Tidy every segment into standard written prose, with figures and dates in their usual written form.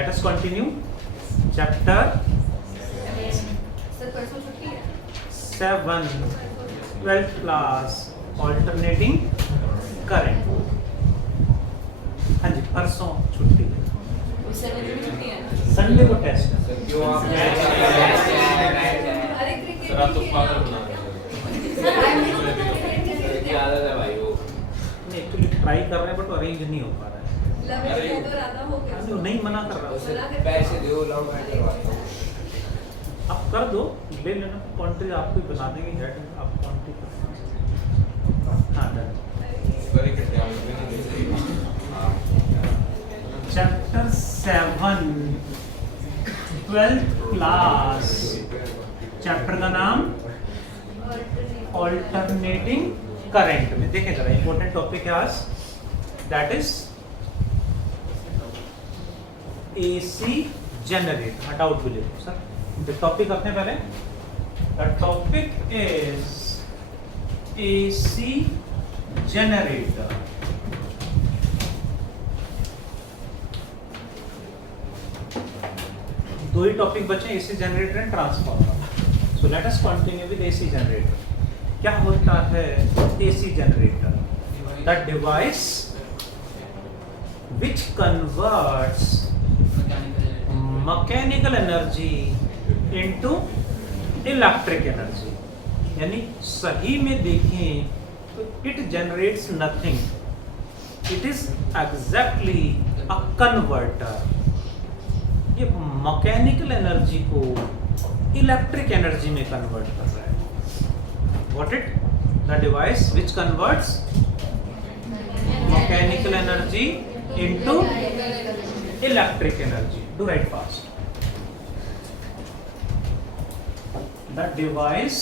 Let us continue. Chapter 7, 12th class, alternating current. हाँ जी, परसों छुट्टी है, संडे को टेस्ट है। सर आप तो पागल बना रहे हो। नहीं, एक्चुअली ट्राई कर रहे हैं बट अरेंज नहीं हो पा रहा है। नहीं मना कर रहा उसे, पैसे दो लाओ मैं करवाता हूँ। आप कर दो, ले लेना, कॉन्ट्री आपको ही बना देंगे हेड, आप कॉन्ट्री कर। हाँ डन। बड़ी कटे आप भी नहीं देते। चैप्टर 7, 12th क्लास, चैप्टर का नाम ऑल्टरनेटिंग करंट में देखें जरा, इंपॉर्टेंट टॉपिक है आज, दैट इज एसी जनरेटर। हटाओ भी ले सर, द टॉपिक रखते हैं पहले। The topic is AC generator. दो ही टॉपिक बचे, AC generator and transformer. So let us continue with AC generator. क्या होता है AC generator? The device which converts mechanical energy into electric energy. यानी सही में देखें तो it generates nothing, it is exactly a converter. ये मैकेनिकल एनर्जी को इलेक्ट्रिक एनर्जी में कन्वर्ट कर रहा है। Got it? The device which converts mechanical energy into electric energy. Do write fast. The device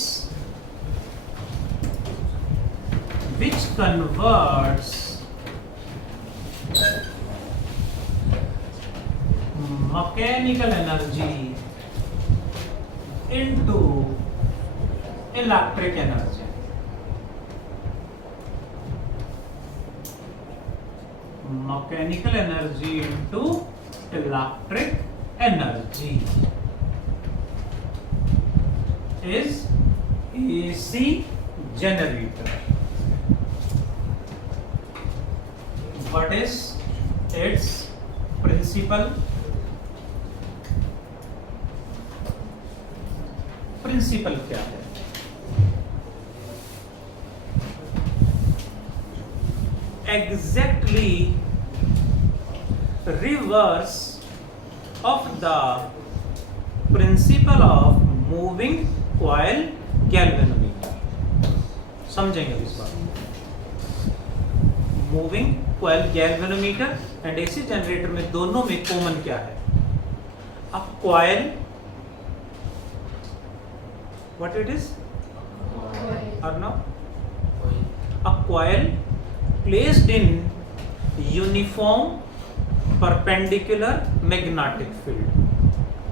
which converts mechanical energy into electric energy. Mechanical energy into electric energy is AC generator. What is its principle? Principle क्या है? Exactly reverse of the principle of moving coil galvanometer. समझेंगे इस बात। Moving coil galvanometer and AC generator में दोनों में common क्या है? अब coil, what it is? Or no? A coil placed in uniform perpendicular magnetic field.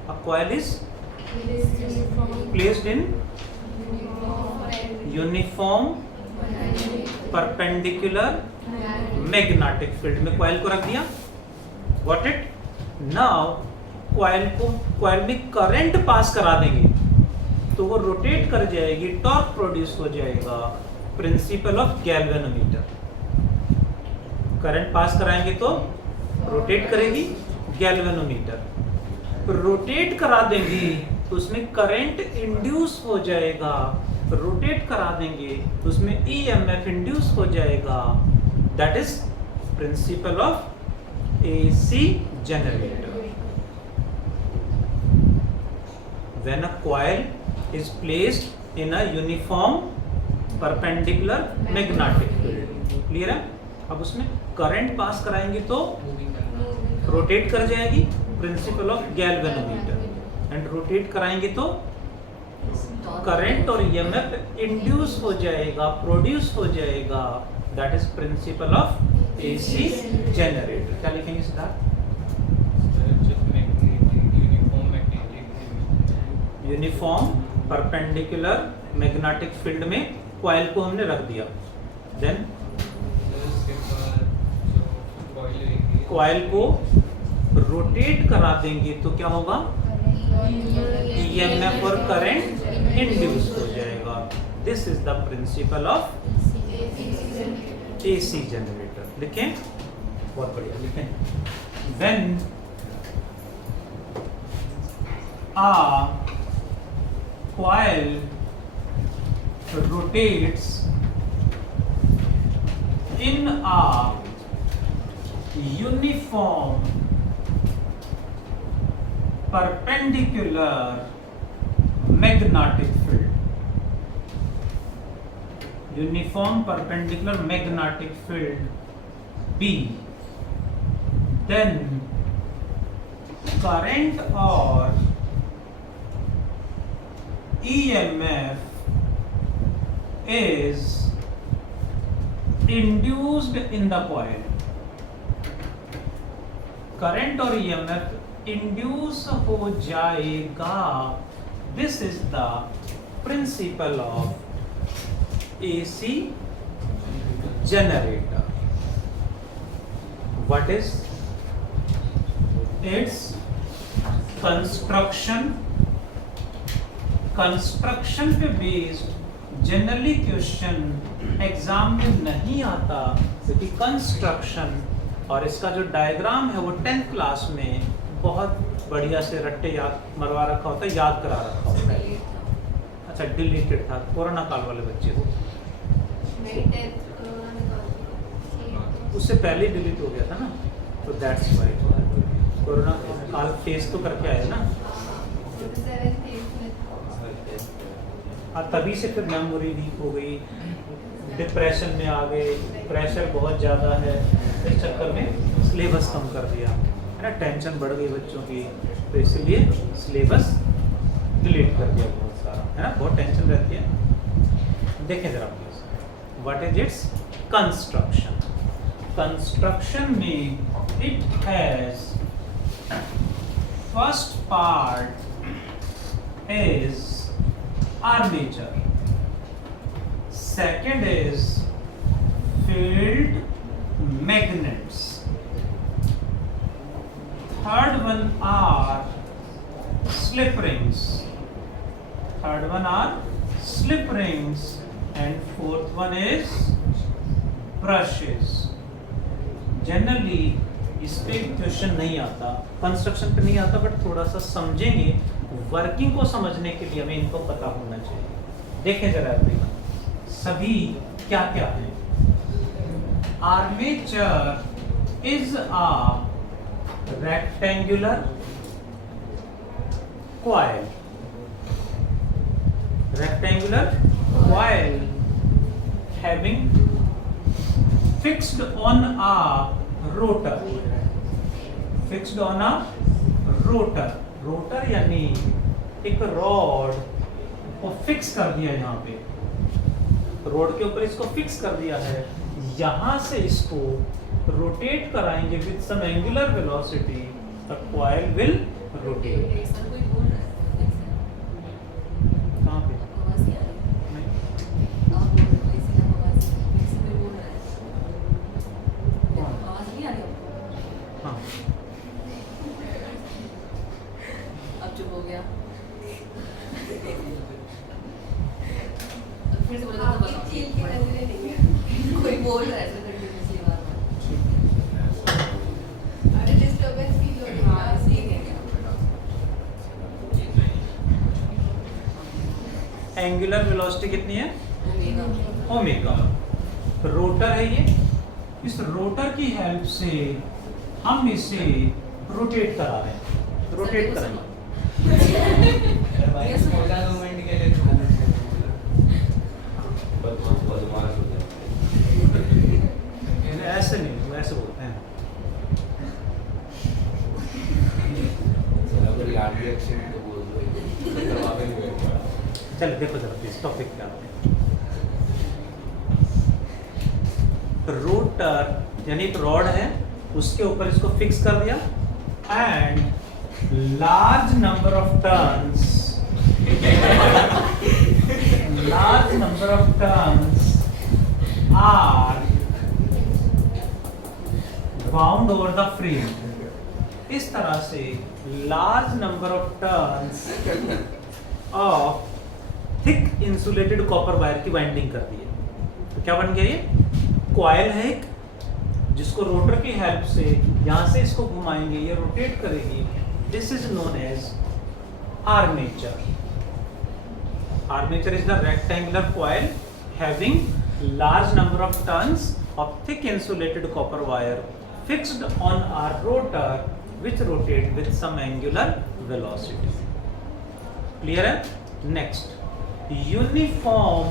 A coil is placed in uniform perpendicular magnetic field में coil को रख दिया। Got it? Now coil में करंट पास करा देंगे तो वो रोटेट कर जाएगी, टॉर्क प्रोड्यूस हो जाएगा। Principle of galvanometer. Current pass कराएंगे तो रोटेट करेगी गैल्वेनोमीटर। रोटेट करा देंगे तो उसमें करंट इंड्यूस हो जाएगा। रोटेट करा देंगे तो उसमें ईएमएफ इंड्यूस हो जाएगा। That is principle of AC generator. When a coil is placed in a uniform perpendicular magnetic field. Clear है? अब उसमें करंट पास कराएंगे तो रोटेट कर जाएगी, principle of galvanometer. And rotate कराएंगे तो करंट और ईएमएफ इंड्यूस हो जाएगा, प्रोड्यूस हो जाएगा। That is principle of AC generator. क्या लिखेंगे Siddharth? Uniform perpendicular magnetic field में कॉइल को हमने रख दिया। देन कॉइल को रोटेट करा देंगे तो क्या होगा, ईएमएफ और करंट इंड्यूस हो जाएगा। This is the principle of AC generator. लिखें, बहुत बढ़िया लिखें। When a coil rotates in a uniform perpendicular magnetic field, uniform perpendicular magnetic field B, then current or EMF is induced in the coil. Current और EMF induce हो जाएगा। This is the principle of AC generator. What is its construction? Construction पे based generally question exam में नहीं आता, क्योंकि construction और इसका जो डायग्राम है वो 10th क्लास में बहुत बढ़िया से रट्टे याद मरवा रखा होता है, याद करा रखा होता है। अच्छा, डिलीटेड था, कोरोना काल वाले बच्चे को, उससे पहले डिलीट हो गया था ना, तो दैट्स व्हाई कोरोना काल फेस तो करके आए ना। तभी से फिर मेमोरी वीक हो गई, डिप्रेशन में आ गए, प्रेशर बहुत ज़्यादा है, इस चक्कर में सिलेबस कम कर दिया है ना, टेंशन बढ़ गई बच्चों की, तो इसलिए सिलेबस डिलीट कर दिया बहुत सारा, है ना, बहुत टेंशन रहती है। देखें जरा please, what is its construction? Construction में it has first part is armature, second is field magnets, third one are slip rings, and fourth one is brushes. Generally इस पे क्वेश्चन नहीं आता, कंस्ट्रक्शन पे नहीं आता, बट थोड़ा सा समझेंगे, वर्किंग को समझने के लिए हमें इनको पता होना चाहिए। देखें जरा सभी क्या क्या है। Armature is a rectangular coil, having fixed on a rotor, rotor यानी एक रॉड को फिक्स कर दिया, यहाँ पे रोड के ऊपर इसको फिक्स कर दिया है, यहाँ से इसको रोटेट कराएंगे with some angular velocity, the coil will rotate. कहाँ पे? हाँ, चुप हो गया। फिर से बोला तो कोई बोल रहा है कंटिन्यूअसली बार-बार। अरे डिस्टरबेंस फील हो रही है। हां, ठीक है। एंगुलर वेलोसिटी कितनी है? ओमेगा। रोटर है ये, इस रोटर की हेल्प से हम इसे रोटेट करा रहे हैं, रोटेट करेंगे। ऐसे नहीं, ऐसे बोलते हैं। चलो देखो जरा प्लीज, टॉपिक क्या है। रोटर यानी एक रॉड है, उसके ऊपर इसको फिक्स कर दिया, and large number of turns are bound over the frame, इस तरह से large number of turns of thick insulated copper wire की वाइंडिंग कर दी है। तो क्या बन गया ये? कॉइल है एक, जिसको रोटर की हेल्प से यहां से इसको घुमाएंगे, ये रोटेट करेगी। This is known as armature. Armature is the rectangular coil having large number of turns of thick insulated copper wire fixed on a rotor which rotate with some angular velocity. Clear है? Next, uniform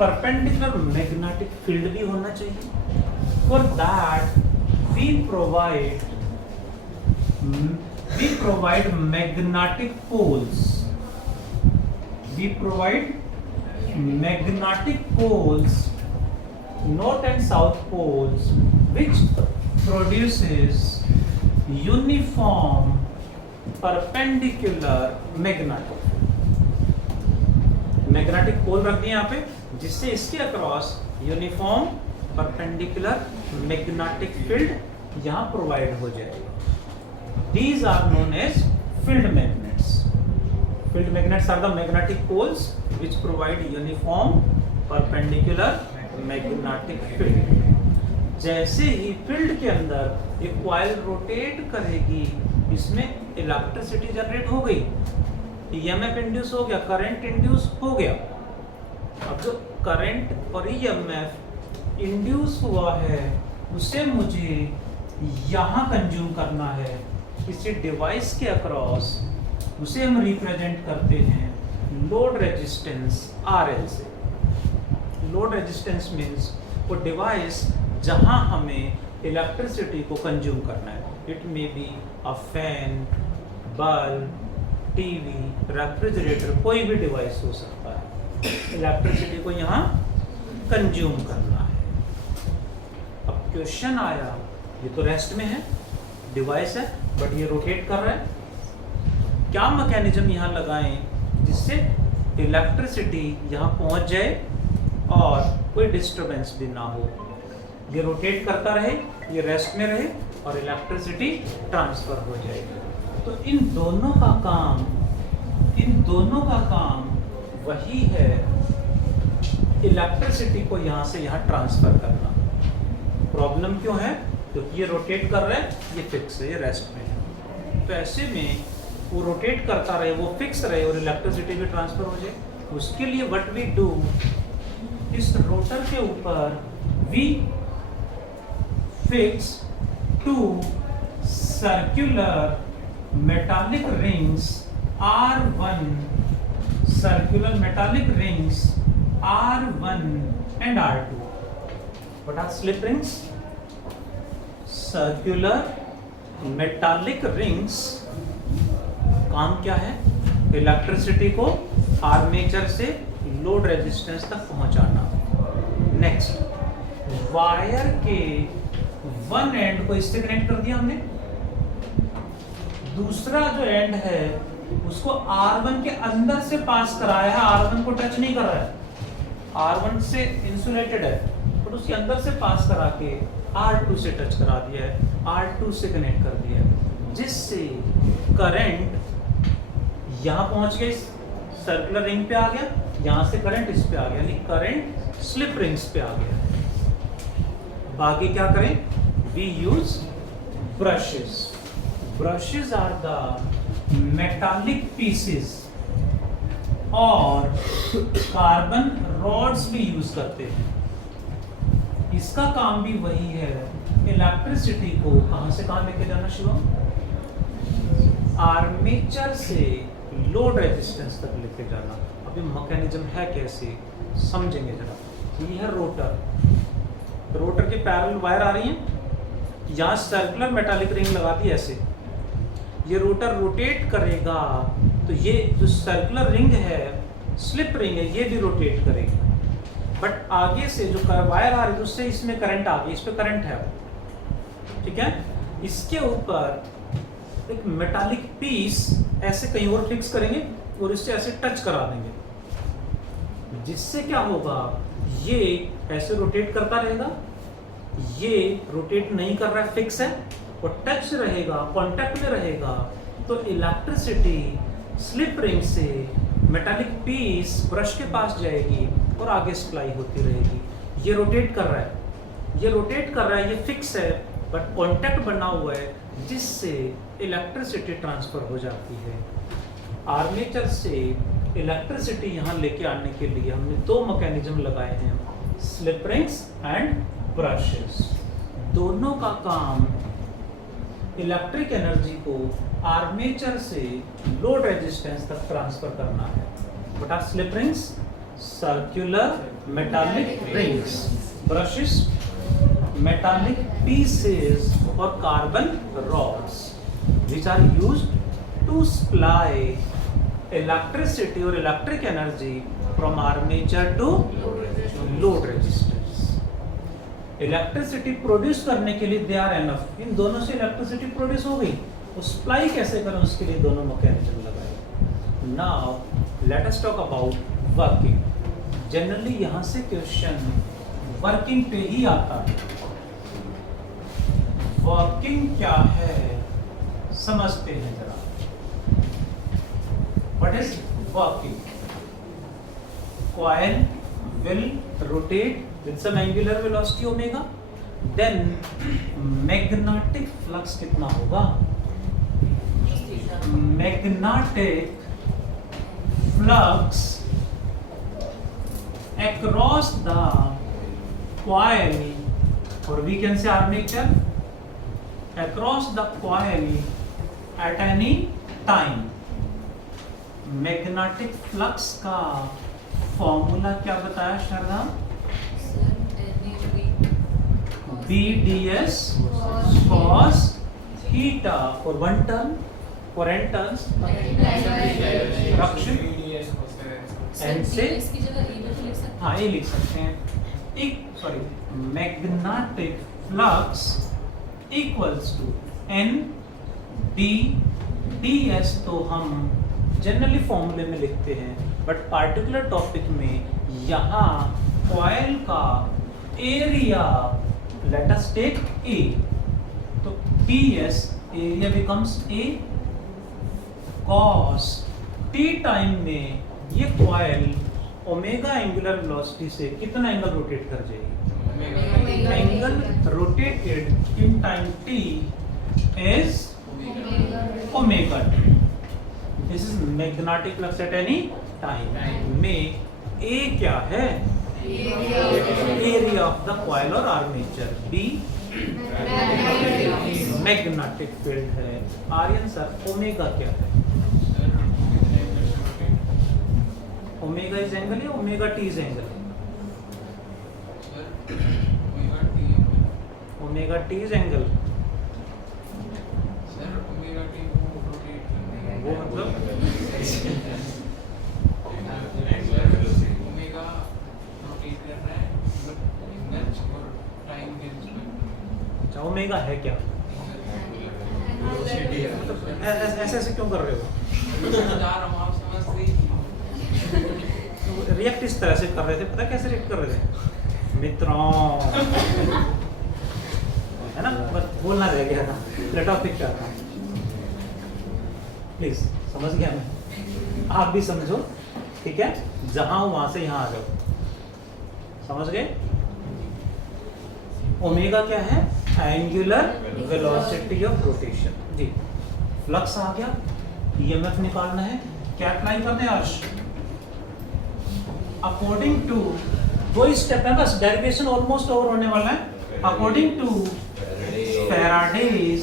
perpendicular magnetic field भी होना चाहिए. For that we provide magnetic poles. We provide magnetic poles, north and south poles, which produces uniform perpendicular magnetic field. Magnetic pole रख दिए यहाँ पे, जिससे इसके across uniform perpendicular magnetic field यहाँ प्रोवाइड हो जाएगा. These are known as field magnets. Field magnets are the magnetic poles which provide uniform perpendicular magnetic field. जैसे ही फील्ड के अंदर एक कॉइल रोटेट करेगी, इसमें इलेक्ट्रिसिटी जनरेट हो गई, ईएमएफ इंड्यूस हो गया, करंट इंड्यूस हो गया. अब जो करंट और ईएमएफ इंड्यूस हुआ है उसे मुझे यहाँ कंज्यूम करना है किसी डिवाइस के अक्रॉस. उसे हम रिप्रेजेंट करते हैं लोड रेजिस्टेंस RL से. लोड रेजिस्टेंस मीन्स वो डिवाइस जहां हमें इलेक्ट्रिसिटी को कंज्यूम करना है. It may be a fan, bulb, TV, refrigerator, कोई भी डिवाइस हो सकता है. इलेक्ट्रिसिटी को यहाँ कंज्यूम करना है. अब क्वेश्चन आया, ये तो रेस्ट में है, डिवाइस है, बट ये रोटेट कर रहा है. क्या मैकेनिज्म यहाँ लगाएं जिससे इलेक्ट्रिसिटी यहाँ पहुँच जाए और कोई डिस्टरबेंस भी ना हो. ये रोटेट करता रहे, ये रेस्ट में रहे और इलेक्ट्रिसिटी ट्रांसफर हो जाएगी. तो इन दोनों का काम वही है, इलेक्ट्रिसिटी को यहाँ से यहाँ ट्रांसफर करना. प्रॉब्लम क्यों है? क्योंकि ये रोटेट कर रहा है, ये फिक्स है, ये रेस्ट में है. तो ऐसे में वो रोटेट करता रहे, वो फिक्स रहे और इलेक्ट्रिसिटी भी ट्रांसफर हो जाए. उसके लिए व्हाट वी डू, इस रोटर के ऊपर we fix 2 circular metallic rings R1, circular metallic rings R1 and R2. What are slip rings? Circular metallic rings. काम क्या है? इलेक्ट्रिसिटी को आर्मेचर से लोड रेजिस्टेंस तक पहुंचाना. नेक्स्ट, वायर के वन एंड को इससे कनेक्ट कर दिया हमने, दूसरा जो एंड है उसको R1 के अंदर से पास कराया है, R1 को टच नहीं कर रहा है, R1 से इंसुलेटेड है, बट उसके अंदर से पास करा के R2 से टच करा दिया है, R2 से कनेक्ट कर दिया है, जिससे करंट यहाँ पहुंच गया, सर्कुलर रिंग पे आ गया, यहाँ से करंट इस पे आ गया, यानी करंट स्लिप रिंग्स पे आ गया. बाकी क्या करें? We use brushes. Brushes are the metallic pieces और कार्बन रॉड्स भी यूज करते हैं. इसका काम भी वही है, इलेक्ट्रिसिटी को कहां से कहां लेके जाना. शिवम, आर्मेचर से लोड रेजिस्टेंस तक लेके जाना. अभी मैकेनिज्म है कैसे, समझेंगे जरा. ये है रोटर. रोटर के पैरेलल वायर आ रही हैं, यहाँ सर्कुलर मेटालिक रिंग लगा दी ऐसे, ये रोटर रोटेट करेगा तो ये जो सर्कुलर रिंग है, स्लिप रिंग है, ये भी रोटेट करेगी. बट आगे से जो वायर आ रही है उससे इसमें करंट आ गई, इस पे करंट है, ठीक है. इसके ऊपर एक मेटालिक पीस ऐसे कहीं और फिक्स करेंगे और इससे ऐसे टच करा देंगे, जिससे क्या होगा, ये ऐसे रोटेट करता रहेगा, ये रोटेट नहीं कर रहा है, फिक्स है, वो टच रहेगा, कांटेक्ट में रहेगा, तो इलेक्ट्रिसिटी स्लिप रिंग से मेटालिक पीस ब्रश के पास जाएगी और आगे सप्लाई होती रहेगी। ये रोटेट कर रहा है, ये रोटेट कर रहा है, ये फिक्स है, बट कांटेक्ट बना हुआ है जिससे इलेक्ट्रिसिटी ट्रांसफर हो जाती है। आर्मेचर से इलेक्ट्रिसिटी यहाँ लेके आने के लिए हमने दो मैकेनिज्म लगाए हैं, स्लिप रिंग्स एंड ब्रशेस। दोनों का काम इलेक्ट्रिक एनर्जी को आर्मेचर से लोड रेजिस्टेंस तक ट्रांसफर करना है। But are slip rings circular metallic rings, brushes metallic pieces or carbon rods which are used to supply electricity or electric energy from armature to load resistance. Electricity produce करने के लिए they are enough, इन दोनों से electricity produce हो गई, तो supply कैसे करें उसके लिए दोनों मैकेनिज्म लगाए। Now let us talk about working. Generally यहाँ से क्वेश्चन वर्किंग पे ही आता है। वर्किंग क्या है समझते हैं जरा। What is working? Coil will rotate with some angular velocity omega, then magnetic flux कितना होगा? Magnetic flux across the coil, or we can say armature, across the coil at any time. Magnetic flux का formula क्या बताया Sharda? BDS cos theta for one turn, for n turns fraction n से हाँ ये लिख सकते हैं। एक sorry magnetic flux equals to n d ds, तो हम जनरली फॉर्मूले में लिखते हैं, बट पार्टिकुलर टॉपिक में यहाँ कॉइल का area, let us take A, तो ds area becomes A cos t time में ये कॉइल ओमेगा एंगुलर वेलोसिटी से कितना एंगल रोटेट कर जाएगी? Angle rotated in time t is omega t. This is magnetic flux at any time में A क्या है? एरिया ऑफ द कॉइल और आर्मेचर। बी मैग्नेटिक फील्ड है। आर्यन सर ओमेगा क्या है? ओमेगा इज एंगल या omega T is angle? Omega T is angle. वो मतलब ओमेगा है क्या? ऐसे ऐसे क्यों कर रहे हो? रिएक्ट इस तरह से कर रहे थे, पता कैसे रिएक्ट कर रहे थे मित्रों? है ना, बस बोलना रह गया था, टॉपिक क्या था प्लीज समझ गया मैं, आप भी समझो ठीक है, जहां हो वहां से यहाँ आ जाओ। समझ गए? ओमेगा क्या है? Angular velocity of rotation. जी फ्लक्स आ गया, ईएमएफ निकालना है, क्या अप्लाई करना है अर्श? अकॉर्डिंग टू दो स्टेप है बस, डेरिवेशन ऑलमोस्ट ओवर होने वाला है। According to Faraday's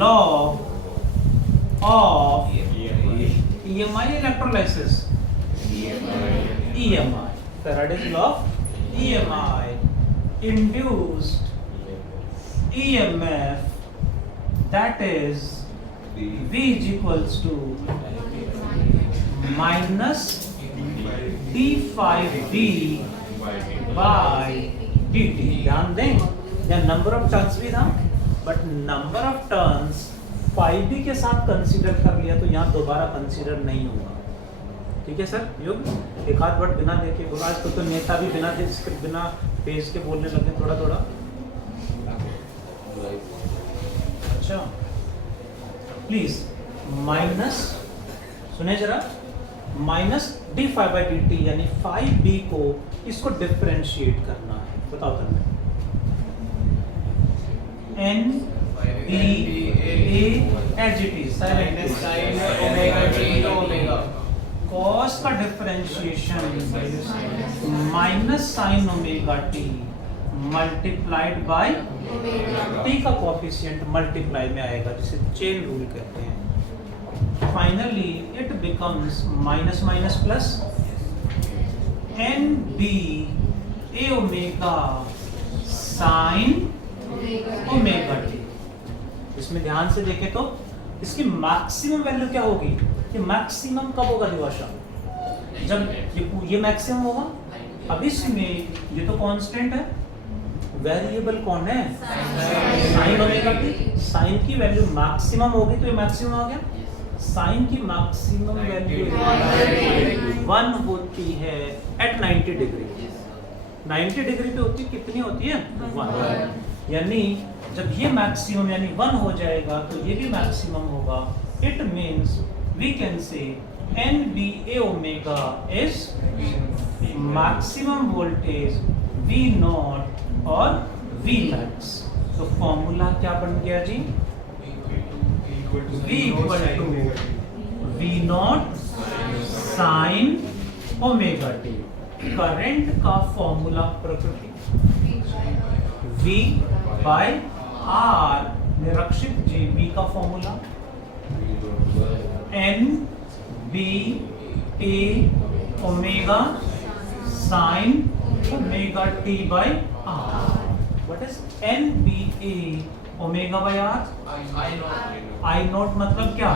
law of EMI electrolysis, EMI, Faraday's law of EMI induced EMF, that is V is equals to minus d5d by dt। ध्यान दें, यहाँ नंबर ऑफ टर्न्स भी था, but number of turns 5d के साथ consider कर लिया, तो यहाँ दोबारा कंसीडर नहीं होगा। ठीक है सर? युग एक आध वर्ड बिना देखे बोला, आजकल तो नेता भी बिना पेज के बोलने लगे थोड़ा थोड़ा। अच्छा प्लीज माइनस, सुने जरा, minus D five by D T यानी 5b को इसको डिफरेंशिएट करना है। बताओ तुमने n b a as it is silent sin omega t omega cos का differentiation minus sine omega T multiplied by T का कोएफिशिएंट मल्टीप्लाई में आएगा, जिसे चेन रूल कहते हैं। Finally it becomes minus minus plus N B A omega sine omega T. इसमें ध्यान से देखें तो इसकी मैक्सिमम वैल्यू क्या होगी? कि मैक्सिमम कब होगा दिवाशा? जब ये मैक्सिमम होगा। अब इसमें ये तो कांस्टेंट है, वेरिएबल कौन है? Sign omega T. साइन की वैल्यू मैक्सिमम होगी तो ये मैक्सिमम आ गया। साइन की मैक्सिमम वैल्यू 1 होती है एट 90 डिग्री। 90 डिग्री पे होती कितनी होती है? 1। यानी जब ये मैक्सिमम यानी 1 हो जाएगा तो ये भी मैक्सिमम होगा। It means we can say NBA omega is maximum voltage V naught और V मैक्स। तो फॉर्मूला क्या बन गया जी? V इक्वल टू V not sine omega T. Current का फॉर्मूला प्रकृति V बाय R निरक्षित जी B का formula N B A omega sine omega T बाय R। What is N B A omega by R? I naught मतलब क्या?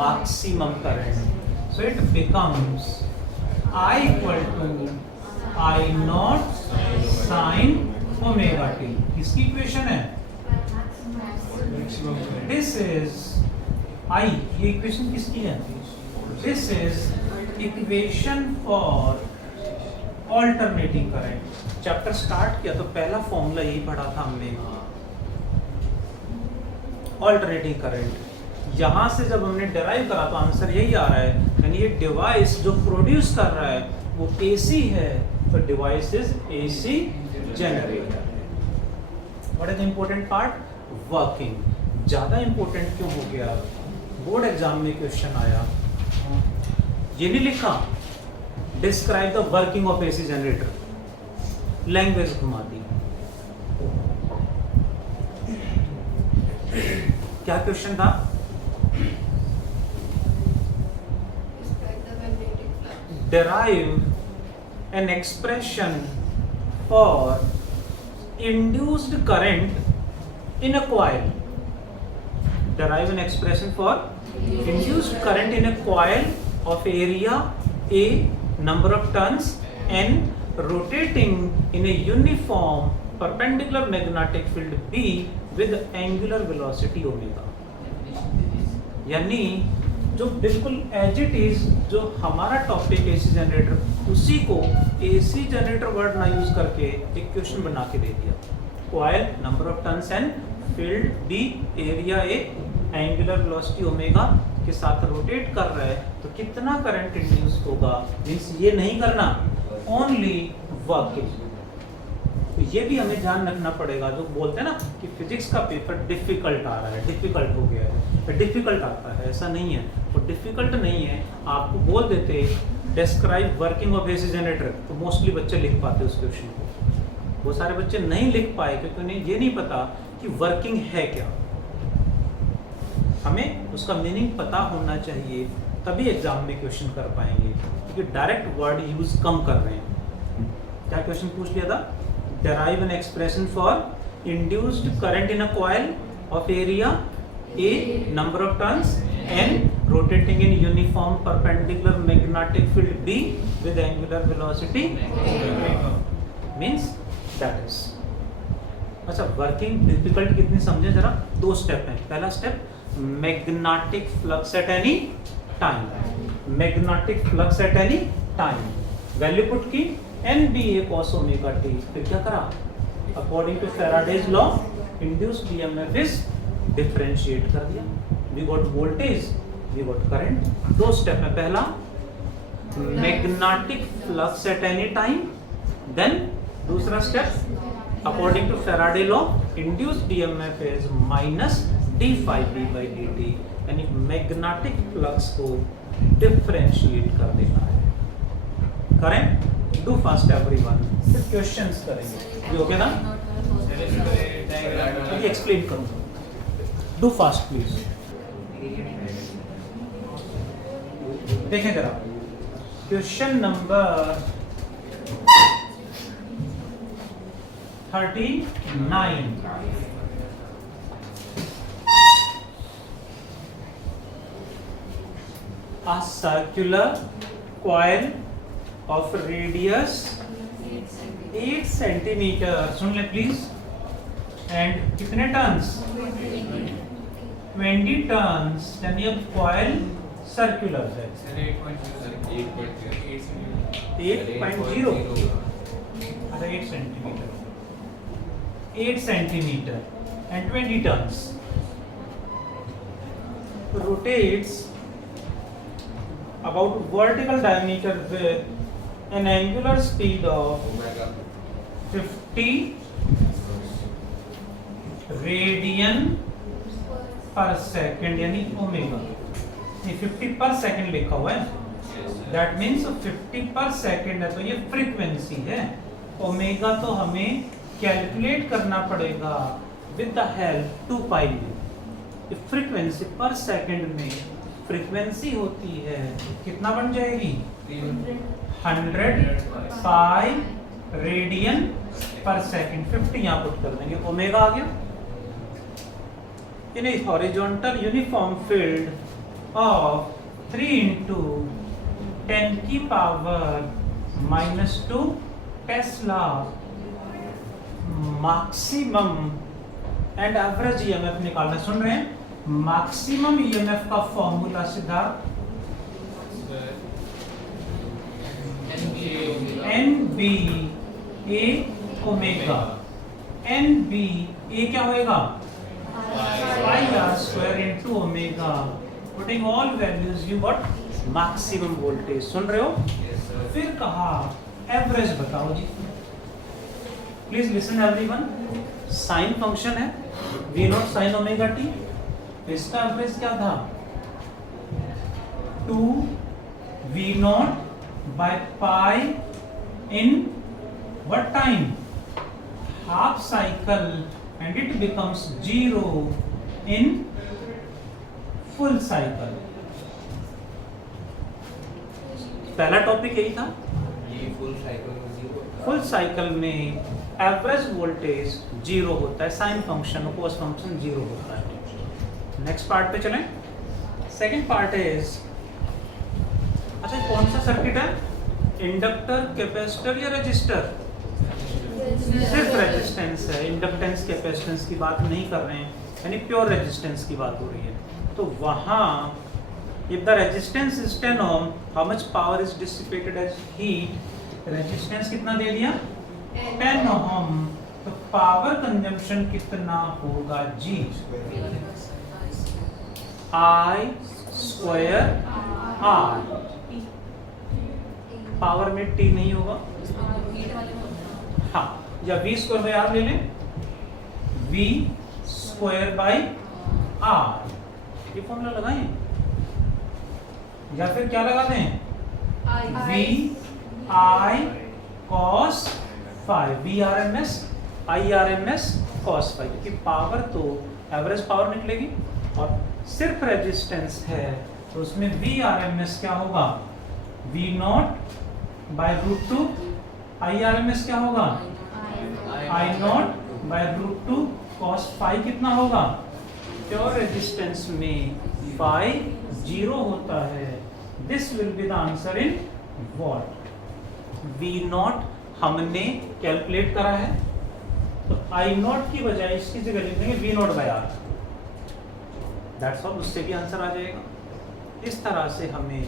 Maximum current. So it becomes I equal to I naught sine omega T. किसकी equation है? This is I, ये equation किसकी है? This is equation for alternating current. Chapter start किया तो पहला फॉर्मूला यही पढ़ा था हमने, ऑल्टरनेटिंग करंट। यहां से जब हमने डिराइव करा तो आंसर यही आ रहा है, यानी ये डिवाइस जो प्रोड्यूस कर रहा है वो AC है, तो device is AC generator. What is the important part? Working. ज्यादा इंपॉर्टेंट क्यों हो गया? बोर्ड एग्जाम में क्वेश्चन आया, ये नहीं लिखा describe the working of AC generator, language घुमा दी। क्या क्वेश्चन था? Derive an expression for induced current in a coil. Derive an expression for induced current in a coil of area A, number of turns N, rotating in a uniform perpendicular magnetic field B with angular velocity omega. यानी जो बिल्कुल as it is जो हमारा topic AC generator, उसी को AC generator word ना use करके एक क्वेश्चन बना के दे दिया। Coil, number of turns N, field B, area A, angular velocity omega के साथ रोटेट कर रहा है तो कितना करंट इंड्यूस होगा। मींस ये नहीं करना, ओनली वर्किंग। तो ये भी हमें ध्यान रखना पड़ेगा। जो बोलते हैं ना कि फिजिक्स का पेपर डिफिकल्ट आ रहा है, डिफिकल्ट हो गया है, तो डिफिकल्ट आता है, ऐसा नहीं है। वो डिफिकल्ट नहीं है, आपको बोल देते describe working of AC generator, तो मोस्टली बच्चे लिख पाते उस क्वेश्चन को। वो सारे बच्चे नहीं लिख पाए क्योंकि उन्हें ये नहीं पता कि वर्किंग है क्या। हमें उसका मीनिंग पता होना चाहिए, तभी एग्जाम में क्वेश्चन कर पाएंगे, क्योंकि डायरेक्ट वर्ड यूज कम कर रहे हैं। क्या क्वेश्चन पूछ लिया था? Derive an expression for induced current in a coil of area A, number of turns N, rotating in uniform perpendicular magnetic field B with angular velocity means that is। अच्छा, working difficult कितनी समझे जरा। 2 step हैं। पहला step magnetic flux at any time. Magnetic flux at any time, value put की NBA cos omega t. फिर क्या करा? According to Faraday's law induced EMF is differentiate कर दिया, we got voltage, we got current. दो step है, पहला magnetic flux at any time, then दूसरा step according to Faraday law induced EMF is minus D phi B by D T, यानी magnetic flux को differentiate कर देना है। करें, डू फास्ट एवरीवन, फिर क्वेश्चंस करेंगे, ये हो गया ना? ये एक्सप्लेन करूंगा, डू फास्ट प्लीज। देखें जरा question number 39। A circular coil of radius 8 centimeter, सुन ले प्लीज, एंड कितने टर्न्स? 20 टर्न्स, यानी अब कॉइल सर्कुलर है। 8.0, अच्छा 8 centimetre, 8 centimetre and 20 turns, rotates about vertical diameter with an angular speed of 50 radian पर second, यानी ओमेगा। ये 50 पर सेकेंड लिखा हुआ है, दैट मीन्स 50 पर सेकेंड है तो ये फ्रीक्वेंसी है। ओमेगा तो हमें कैलकुलेट करना पड़ेगा विद द हेल्प 2 पाई। ये फ्रीक्वेंसी पर सेकेंड में फ्रीक्वेंसी होती है, कितना बन जाएगी? 100 पाई रेडियन पर सेकेंड। 50 यहाँ पुट कर देंगे, ओमेगा आ गया। In a horizontal uniform field of 3 into 10 की power -2 tesla, maximum and average EMF निकालना। सुन रहे हैं? मैक्सिमम ईएमएफ का फॉर्मूला सीधा NB A omega. NB A क्या होएगा? pi r square into omega. Putting all values you got maximum voltage. सुन रहे हो? फिर कहा एवरेज बताओ जी। Please listen everyone. Sine function है v not sine omega t, इसका एवरेज क्या था? 2 v naught by pi in what time? Half cycle, and it becomes 0 in full cycle. पहला टॉपिक यही था। ये फुल साइकिल में 0 फुल साइकिल में एवरेज वोल्टेज 0 होता है, साइन फंक्शन कोस फंक्शन 0 होता है। नेक्स्ट पार्ट पे चलें। सेकंड पार्ट इज, अच्छा कौन सा सर्किट है? इंडक्टर, कैपेसिटर या रजिस्टर? सिर्फ रेजिस्टेंस है, इंडक्टेंस कैपेसिटेंस की बात नहीं कर रहे हैं, यानी प्योर रेजिस्टेंस की बात हो रही है। तो वहाँ if the resistance is 10 ohm, how much power is dissipated as heat? Resistance कितना दे दिया? 10 ओम, तो पावर कंजम्पशन कितना होगा जी? I square R। पावर में T नहीं होगा, हाँ, या V स्क्वायर बाई R ले लें, V स्क्वायर बाई R, ये फॉर्मूला लगाएं, या फिर क्या लगा दें? V I cos phi, V RMS I RMS cos phi, क्योंकि पावर तो एवरेज पावर निकलेगी और सिर्फ रेजिस्टेंस है तो उसमें V RMS क्या होगा? V naught by root 2, I RMS क्या होगा? I naught by root 2 cos phi कितना होगा? प्योर रेजिस्टेंस में phi 0 होता है। This will be the answer in what? V not हमने कैलकुलेट करा है, तो I नॉट की बजाय इसकी जगह लिख देंगे V naught by R, that's all, उससे भी आंसर आ जाएगा। इस तरह से हमें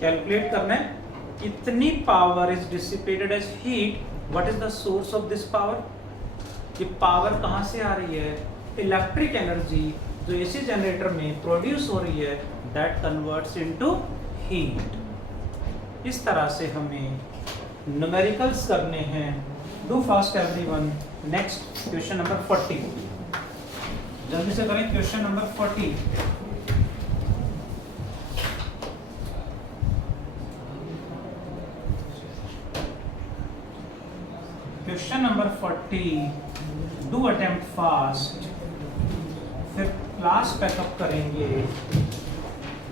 कैलकुलेट करना है इतनी power is dissipated as heat, what is the source of this power? ये पावर कहाँ से आ रही है? इलेक्ट्रिक एनर्जी जो एसी जनरेटर में प्रोड्यूस हो रही है, दैट कन्वर्ट्स इनटू हीट। इस तरह से हमें न्यूमेरिकल्स करने हैं। Do fast everyone. Next question number 40, जल्दी से करें। Question number 40। Question number 40, do attempt fast, फिर क्लास पैकअप करेंगे,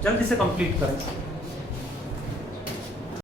जल्दी से कंप्लीट करें।